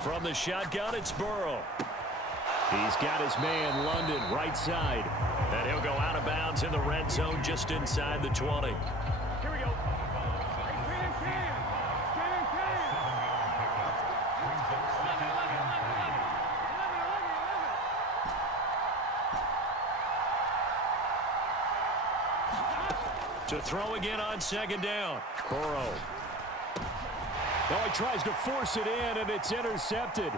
From the shotgun, it's Burrow. He's got his man, London, right side. And he'll go out of bounds in the red zone just inside the 20. Here we go. To throw again on second down. Burrow. Oh, he tries to force it in, and it's intercepted.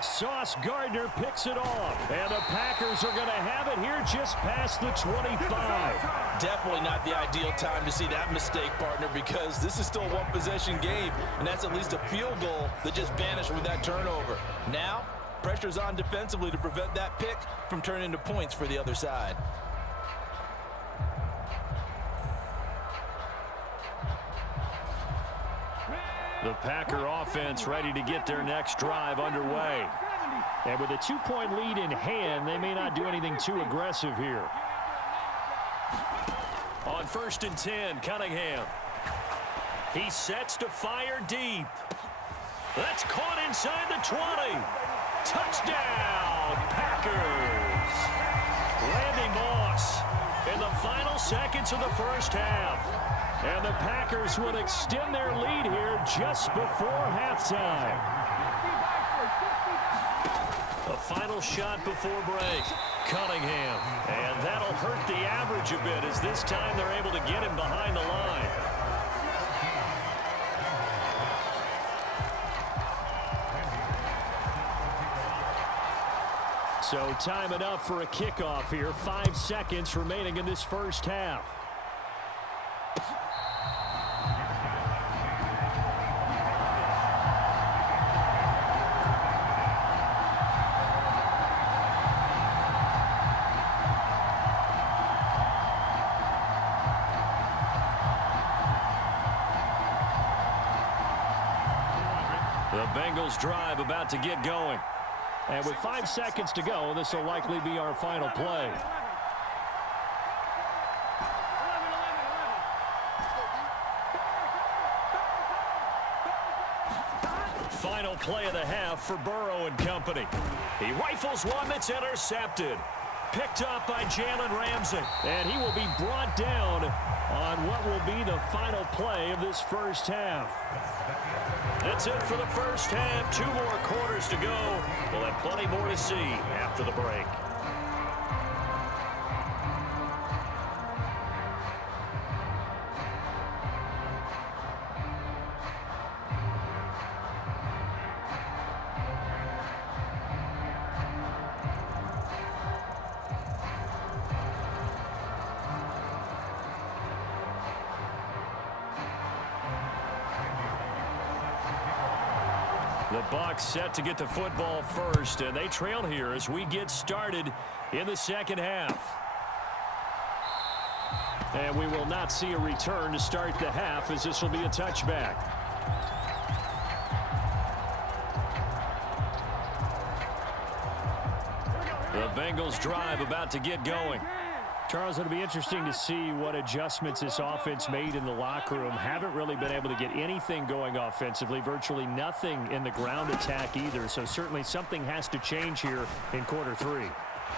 Sauce Gardner picks it off. And the Packers are going to have it here just past the 25. Definitely not the ideal time to see that mistake, partner, because this is still a one-possession game, and that's at least a field goal that just vanished with that turnover. Now, pressure's on defensively to prevent that pick from turning into points for the other side. The Packer offense ready to get their next drive underway. And with a 2-point lead in hand, they may not do anything too aggressive here. On 1st and 10, Cunningham. He sets to fire deep. That's caught inside the 20. Touchdown, Packers. Randy Moss in the final seconds of the first half. And the Packers will extend their lead here just before halftime. A final shot before break. Cunningham. And that'll hurt the average a bit as this time they're able to get him behind the line. So time enough for a kickoff here. 5 seconds remaining in this first half. The Bengals drive about to get going. And with 5 seconds to go, this will likely be our final play. Final play of the half for Burrow and company. He rifles one that's intercepted. Picked up by Jalen Ramsey. And he will be brought down on what will be the final play of this first half. That's it for the first half. 2 more quarters to go. We'll have plenty more to see after the break. The Bucs set to get the football first, and they trail here as we get started in the second half. And we will not see a return to start the half, as this will be a touchback. The Bengals drive about to get going. Charles, it'll be interesting to see what adjustments this offense made in the locker room. Haven't really been able to get anything going offensively, virtually nothing in the ground attack either. So certainly something has to change here in quarter 3.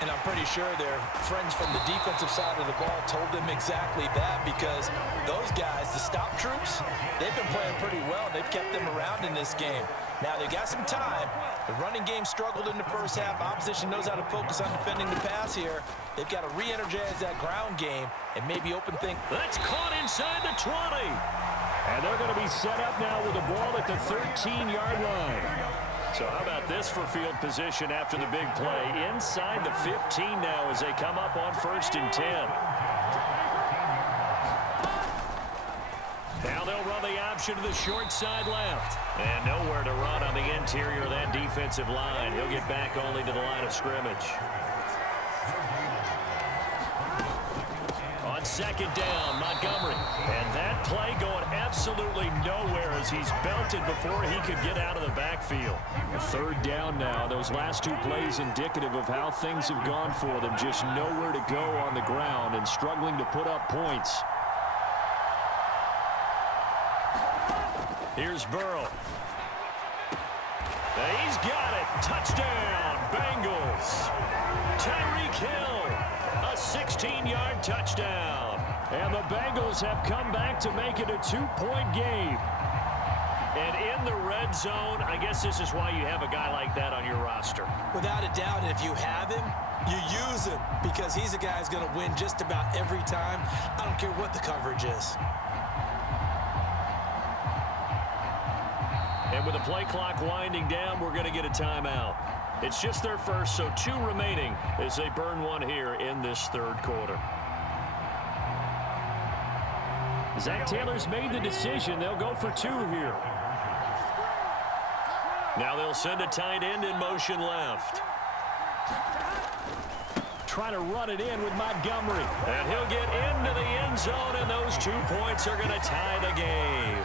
And I'm pretty sure their friends from the defensive side of the ball told them exactly that, because those guys, the stop troops, they've been playing pretty well. They've kept them around in this game. Now, they've got some time. The running game struggled in the first half. Opposition knows how to focus on defending the pass here. They've got to re-energize that ground game and maybe open things. That's caught inside the 20. And they're going to be set up now with the ball at the 13-yard line. So how about this for field position after the big play? Inside the 15 now as they come up on 1st and 10. Now they'll run the option to the short side left. And nowhere to run on the interior of that defensive line. He'll get back only to the line of scrimmage. On 2nd down, Montgomery. And that play going absolutely nowhere as he's belted before he could get out of the backfield. 3rd down now. Those last 2 plays indicative of how things have gone for them. Just nowhere to go on the ground and struggling to put up points. Here's Burrow. He's got it. Touchdown, Bengals. Tyreek Hill, a 16-yard touchdown. And the Bengals have come back to make it a 2-point game. And in the red zone, I guess this is why you have a guy like that on your roster. Without a doubt, if you have him, you use him because he's a guy who's going to win just about every time. I don't care what the coverage is. And with the play clock winding down, we're going to get a timeout. It's just their first, so 2 remaining as they burn one here in this third quarter. Zach Taylor's made the decision. They'll go for 2 here. Now they'll send a tight end in motion left. Trying to run it in with Montgomery. And he'll get into the end zone, and those 2 points are going to tie the game.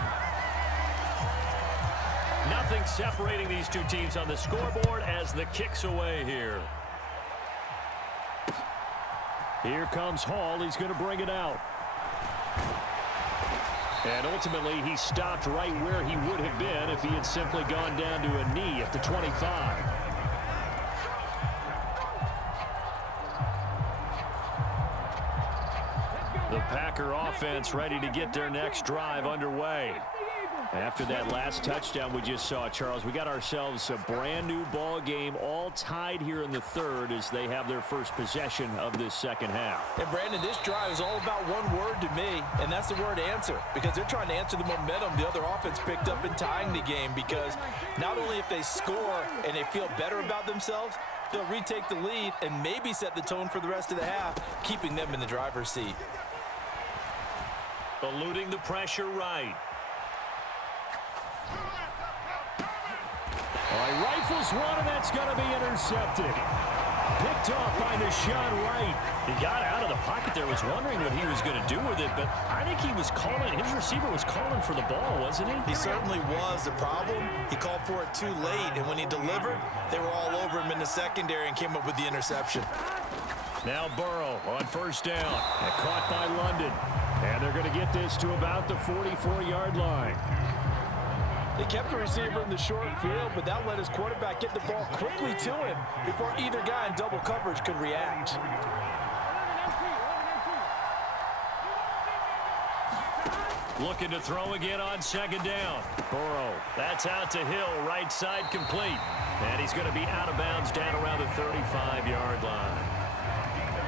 Nothing separating these 2 teams on the scoreboard as the kick's away here. Here comes Hall. He's going to bring it out. And ultimately, he stopped right where he would have been if he had simply gone down to a knee at the 25. The Packer offense ready to get their next drive underway. After that last touchdown we just saw, Charles, we got ourselves a brand new ball game, all tied here in the third as they have their first possession of this second half. And Brandon, this drive is all about one word to me, and that's the word answer, because they're trying to answer the momentum the other offense picked up in tying the game, because not only if they score and they feel better about themselves, they'll retake the lead and maybe set the tone for the rest of the half, keeping them in the driver's seat. Eluding the pressure right. All right, rifles one, and that's going to be intercepted. Picked off by Deshaun Wright. He got out of the pocket there, was wondering what he was going to do with it, but I think he was calling, his receiver was calling for the ball, wasn't he? He certainly was. The problem, he called for it too late, and when he delivered, they were all over him in the secondary and came up with the interception. Now Burrow on first down, and caught by London. And they're going to get this to about the 44-yard line. They kept the receiver in the short field, but that let his quarterback get the ball quickly to him before either guy in double coverage could react. Looking to throw again on second down. Burrow, that's out to Hill, right side complete. And he's going to be out of bounds down around the 35-yard line.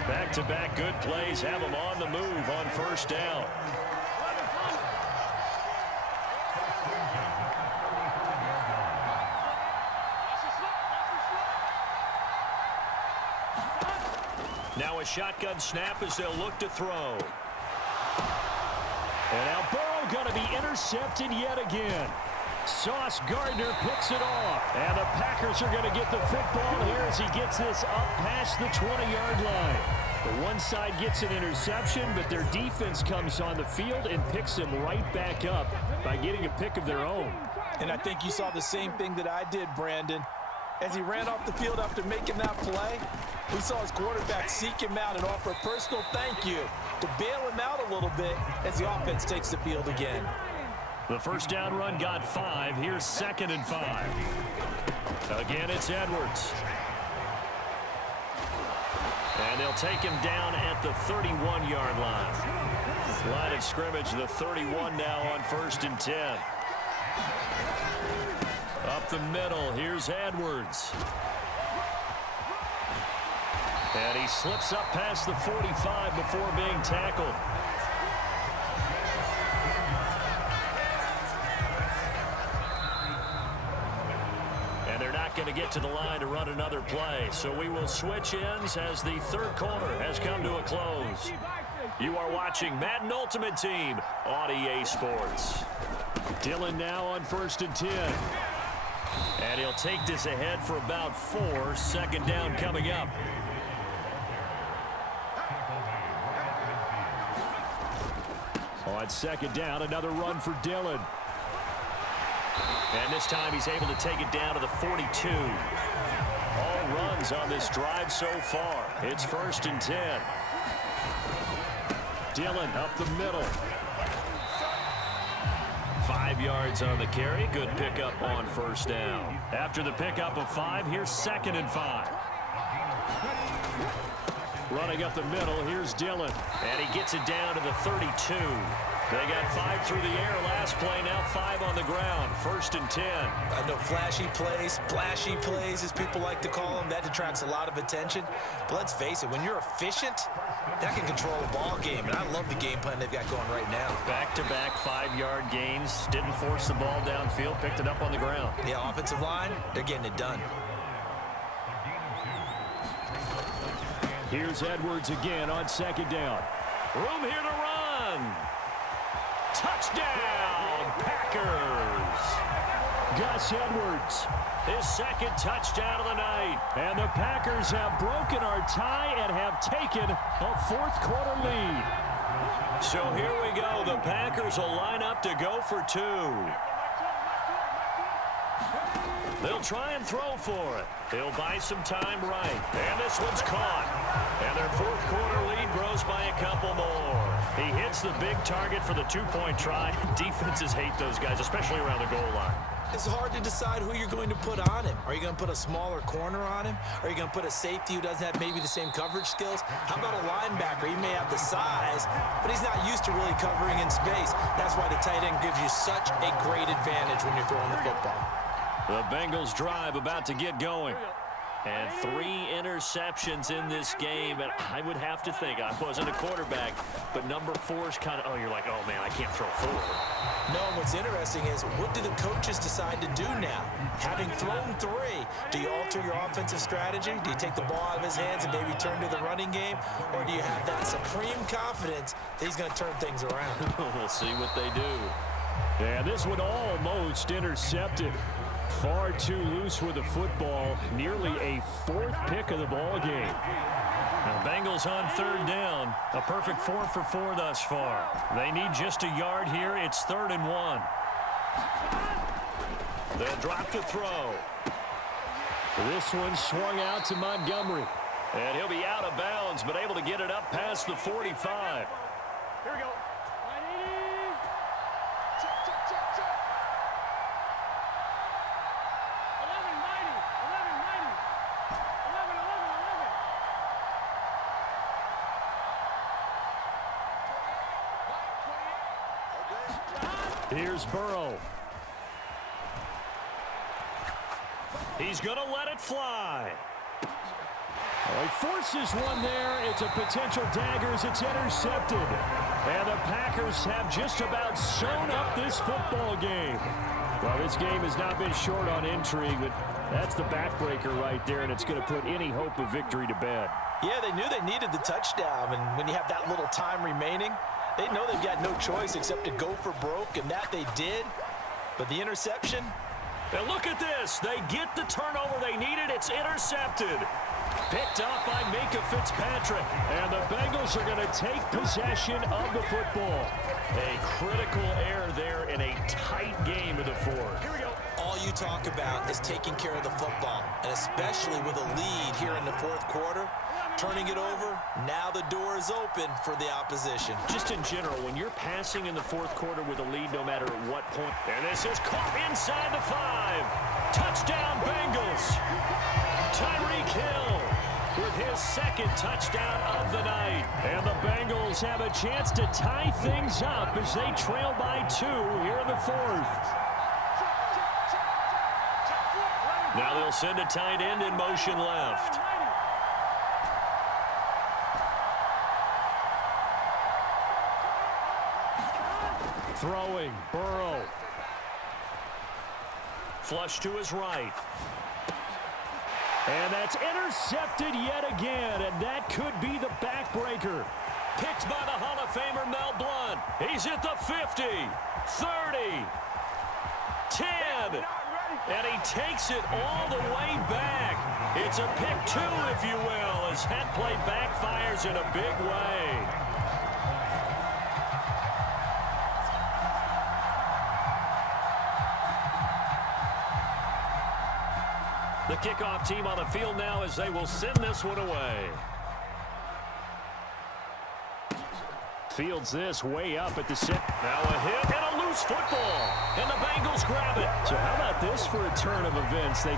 Back-to-back good plays have him on the move on first down. Now a shotgun snap as they'll look to throw. And now Burrow going to be intercepted yet again. Sauce Gardner picks it off. And the Packers are going to get the football here as he gets this up past the 20-yard line. The one side gets an interception, but their defense comes on the field and picks him right back up by getting a pick of their own. And I think you saw the same thing that I did, Brandon. As he ran off the field after making that play, we saw his quarterback seek him out and offer a personal thank you to bail him out a little bit as the offense takes the field again. The first down run got 5. Here's 2nd and 5. Again, it's Edwards. And they'll take him down at the 31-yard line. Line of scrimmage, the 31 now on 1st and 10. Up the middle, here's Edwards. And he slips up past the 45 before being tackled. And they're not going to get to the line to run another play. So we will switch ends as the third quarter has come to a close. You are watching Madden Ultimate Team on EA Sports. Dillon now on 1st and 10. And he'll take this ahead for about 4. 2nd down coming up. On 2nd down, another run for Dillon. And this time he's able to take it down to the 42. All runs on this drive so far. It's 1st and 10. Dillon up the middle. 5 5 yards on the carry. Good pickup on first down. After the pickup of 5, here's 2nd and 5. Running up the middle, here's Dillon. And he gets it down to the 32. They got 5 through the air last play, now 5 on the ground. 1st and 10. I know flashy plays, splashy plays, as people like to call them, that attracts a lot of attention. But let's face it, when you're efficient, that can control a ball game. And I love the game plan they've got going right now. Back-to-back 5-yard gains. Didn't force the ball downfield, picked it up on the ground. Yeah, offensive line, they're getting it done. Here's Edwards again on 2nd down. Room here to run. Touchdown, Packers. Gus Edwards, his 2nd touchdown of the night. And the Packers have broken our tie and have taken a 4th quarter lead. So here we go. The Packers will line up to go for 2. They'll try and throw for it. They'll buy some time right. And this one's caught. And their 4th quarter lead grows by a couple more. He hits the big target for the 2-point try. Defenses hate those guys, especially around the goal line. It's hard to decide who you're going to put on him. Are you going to put a smaller corner on him? Are you going to put a safety who doesn't have maybe the same coverage skills? How about a linebacker? He may have the size, but he's not used to really covering in space. That's why the tight end gives you such a great advantage when you're throwing the football. The Bengals drive about to get going. And 3 interceptions in this game. And I would have to think, I wasn't a quarterback, but number 4 is kind of, you're like, oh, man, I can't throw 4. No, what's interesting is, what do the coaches decide to do now? Having thrown 3, do you alter your offensive strategy? Do you take the ball out of his hands and maybe turn to the running game? Or do you have that supreme confidence that he's going to turn things around? We'll see what they do. Yeah, this one almost intercepted. Far too loose with the football. Nearly a 4th pick of the ball game. Now, Bengals on 3rd down. A perfect 4 for 4 thus far. They need just a yard here. It's 3rd and 1. They'll drop to throw. This one swung out to Montgomery. And he'll be out of bounds, but able to get it up past the 45. Here we go. Here's Burrow. He's going to let it fly. Well, he forces one there. It's a potential dagger as it's intercepted. And the Packers have just about sewn up this football game. Well, this game has not been short on intrigue, but that's the backbreaker right there, and it's going to put any hope of victory to bed. Yeah, they knew they needed the touchdown, and when you have that little time remaining, they know they've got no choice except to go for broke, and that they did. But the interception? And look at this. They get the turnover they needed. It's intercepted. Picked up by Minka Fitzpatrick. And the Bengals are going to take possession of the football. A critical error there in a tight game of the 4th. Here we go. All you talk about is taking care of the football, and especially with a lead here in the 4th quarter. Turning it over, now the door is open for the opposition. Just in general, when you're passing in the 4th quarter with a lead, no matter at what point. And this is caught inside the 5. Touchdown, Bengals. Tyreek Hill with his 2nd touchdown of the night. And the Bengals have a chance to tie things up as they trail by 2 here in the 4th. Now they'll send a tight end in motion left. Throwing, Burrow. Flush to his right. And that's intercepted yet again, and that could be the backbreaker. Picked by the Hall of Famer Mel Blount. He's at the 50, 30, 10, and he takes it all the way back. It's a pick 2, if you will, as that play backfires in a big way. The kickoff team on the field now as they will send this one away. Fields this way up at the set. Now a hit and a loop. loose football, and the Bengals grab it. So how about this for a turn of events? They